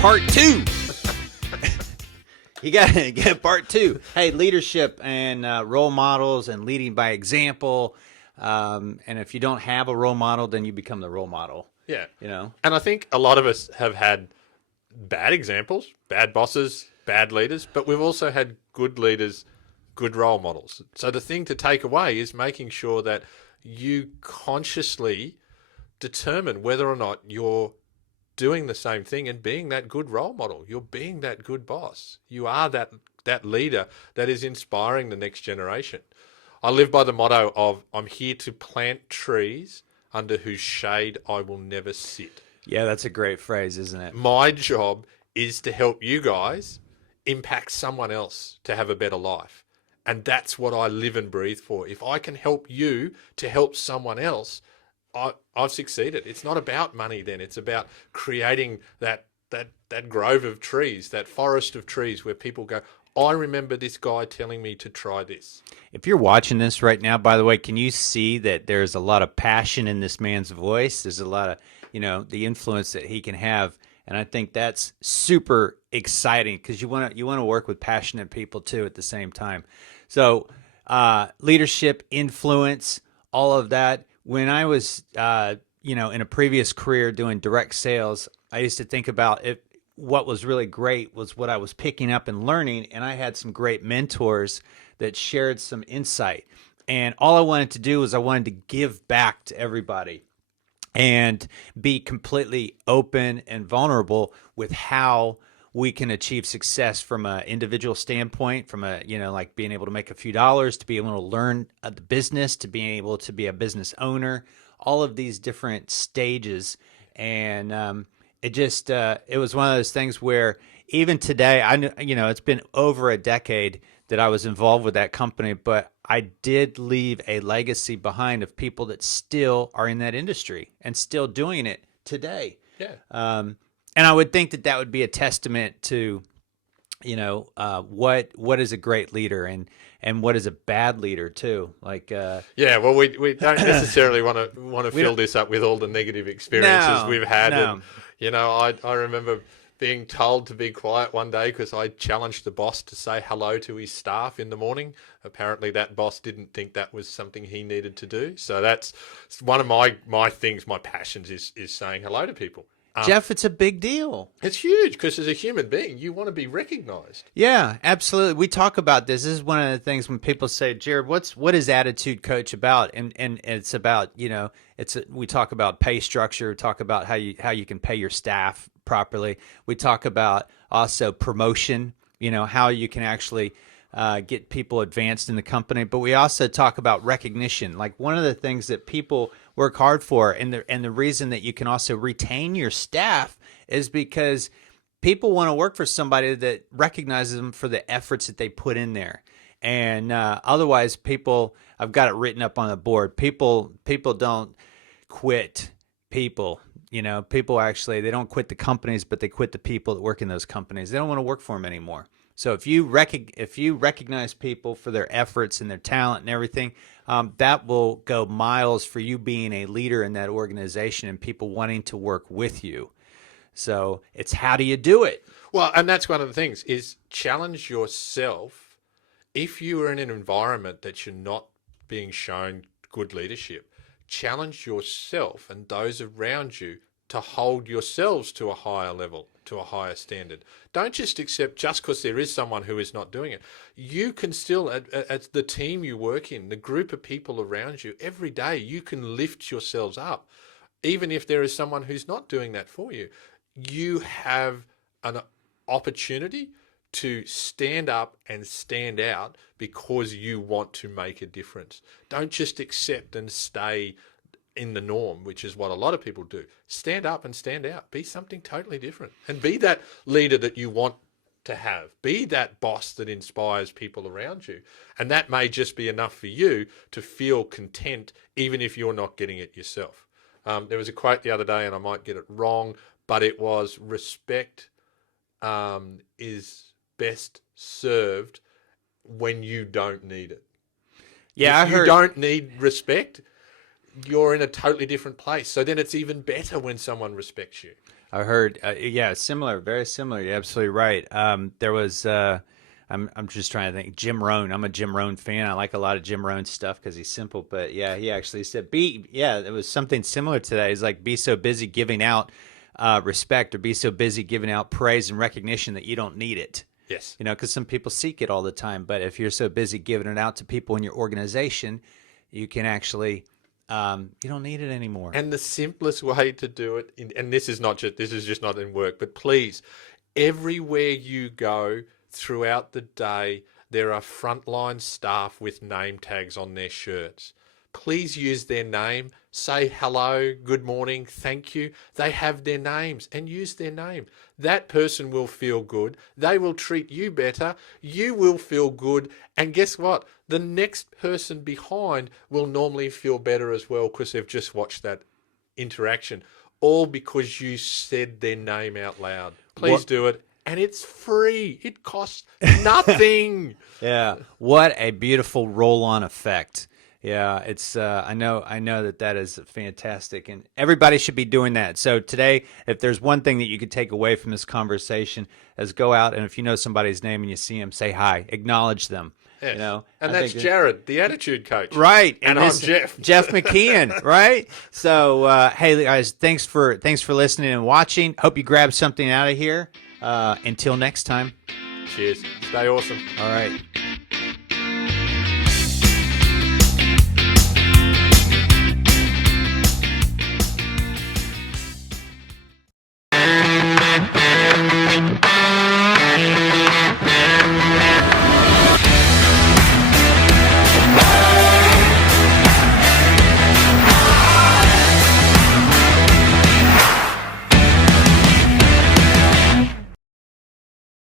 part 2. You got to get part 2. Hey, leadership and role models and leading by example. And if you don't have a role model, then you become the role model. Yeah. You know? And I think a lot of us have had bad examples, bad bosses, bad leaders, but we've also had good leaders, good role models. So the thing to take away is making sure that you consciously determine whether or not you're doing the same thing and being that good role model. You're being that good boss. You are that leader that is inspiring the next generation. I live by the motto of I'm here to plant trees under whose shade I will never sit. Yeah, that's a great phrase, isn't it? My job is to help you guys impact someone else to have a better life. And that's what I live and breathe for. If I can help you to help someone else, I've succeeded. It's not about money then. It's about creating that grove of trees, that forest of trees where people go, I remember this guy telling me to try this. If you're watching this right now, by the way, can you see that there's a lot of passion in this man's voice? There's a lot of, the influence that he can have. And I think that's super exciting because you want to work with passionate people too at the same time. So leadership, influence, all of that. When I was, in a previous career doing direct sales, I used to think about it. What was really great was what I was picking up and learning, and I had some great mentors that shared some insight. And all I wanted to do was I wanted to give back to everybody and be completely open and vulnerable with how we can achieve success from an individual standpoint, from like being able to make a few dollars, to be able to learn the business, to being able to be a business owner, all of these different stages. And it was one of those things where even today, it's been over a decade that I was involved with that company, but I did leave a legacy behind of people that still are in that industry and still doing it today. Yeah. And I would think that would be a testament to, what is a great leader and what is a bad leader too. Like, yeah, well, we don't necessarily want to fill this up with all the negative experiences we've had. No. And, I remember being told to be quiet one day because I challenged the boss to say hello to his staff in the morning. Apparently that boss didn't think that was something he needed to do. So that's one of my things, my passions is saying hello to people. Jeff, it's a big deal. It's huge because as a human being, you want to be recognized. Yeah, absolutely. We talk about this. This is one of the things when people say, Jared, what is Attitude Coach about? And it's about, we talk about pay structure, talk about how you can pay your staff properly. We talk about also promotion, how you can actually get people advanced in the company. But we also talk about recognition. Like one of the things that people work hard for, and the reason that you can also retain your staff is because people want to work for somebody that recognizes them for the efforts that they put in there. And otherwise, I've got it written up on the board. People don't quit people. People actually, they don't quit the companies, but they quit the people that work in those companies. They don't want to work for them anymore. So if you recognize people for their efforts and their talent and everything, that will go miles for you being a leader in that organization and people wanting to work with you. So it's how do you do it? Well, and that's one of the things is challenge yourself. If you are in an environment that you're not being shown good leadership, challenge yourself and those around you to hold yourselves to a higher level, to a higher standard. Don't just accept just because there is someone who is not doing it. You can still, as the team you work in, the group of people around you, every day you can lift yourselves up. Even if there is someone who's not doing that for you, you have an opportunity to stand up and stand out because you want to make a difference. Don't just accept and stay in the norm, which is what a lot of people do. Stand up and stand out. Be something totally different and be that leader that you want to have. Be that boss that inspires people around you. And that may just be enough for you to feel content, even if you're not getting it yourself. There was a quote the other day, and I might get it wrong, but it was respect is best served when you don't need it. Yeah, if you don't need respect, you're in a totally different place. So then it's even better when someone respects you. I heard, yeah, similar, very similar. You're absolutely right. There was, I'm just trying to think. Jim Rohn. I'm a Jim Rohn fan. I like a lot of Jim Rohn stuff because he's simple. But yeah, he actually said, yeah, it was something similar to that. He's like, be so busy giving out respect, or be so busy giving out praise and recognition that you don't need it. Yes. You know, because some people seek it all the time. But if you're so busy giving it out to people in your organization, you can actually, you don't need it anymore. And the simplest way to do it, and this is just not in work, but please, everywhere you go throughout the day, there are frontline staff with name tags on their shirts. Please use their name. Say hello, good morning, thank you. They have their names, and use their name. That person will feel good. They will treat you better. You will feel good. And guess what? The next person behind will normally feel better as well because they've just watched that interaction. All because you said their name out loud. Please do it. And it's free. It costs nothing. Yeah. What a beautiful roll-on effect. Yeah, it's I know that is fantastic, and everybody should be doing that. So today, if there's one thing that you could take away from this conversation, is go out, and if you know somebody's name and you see them, say hi, acknowledge them. Yes. You know, and that's Jared, the attitude coach. Right. And I'm Jeff. Jeff McKeon, right? So hey guys, thanks for listening and watching. Hope you grabbed something out of here. Until next time. Cheers. Stay awesome. All right.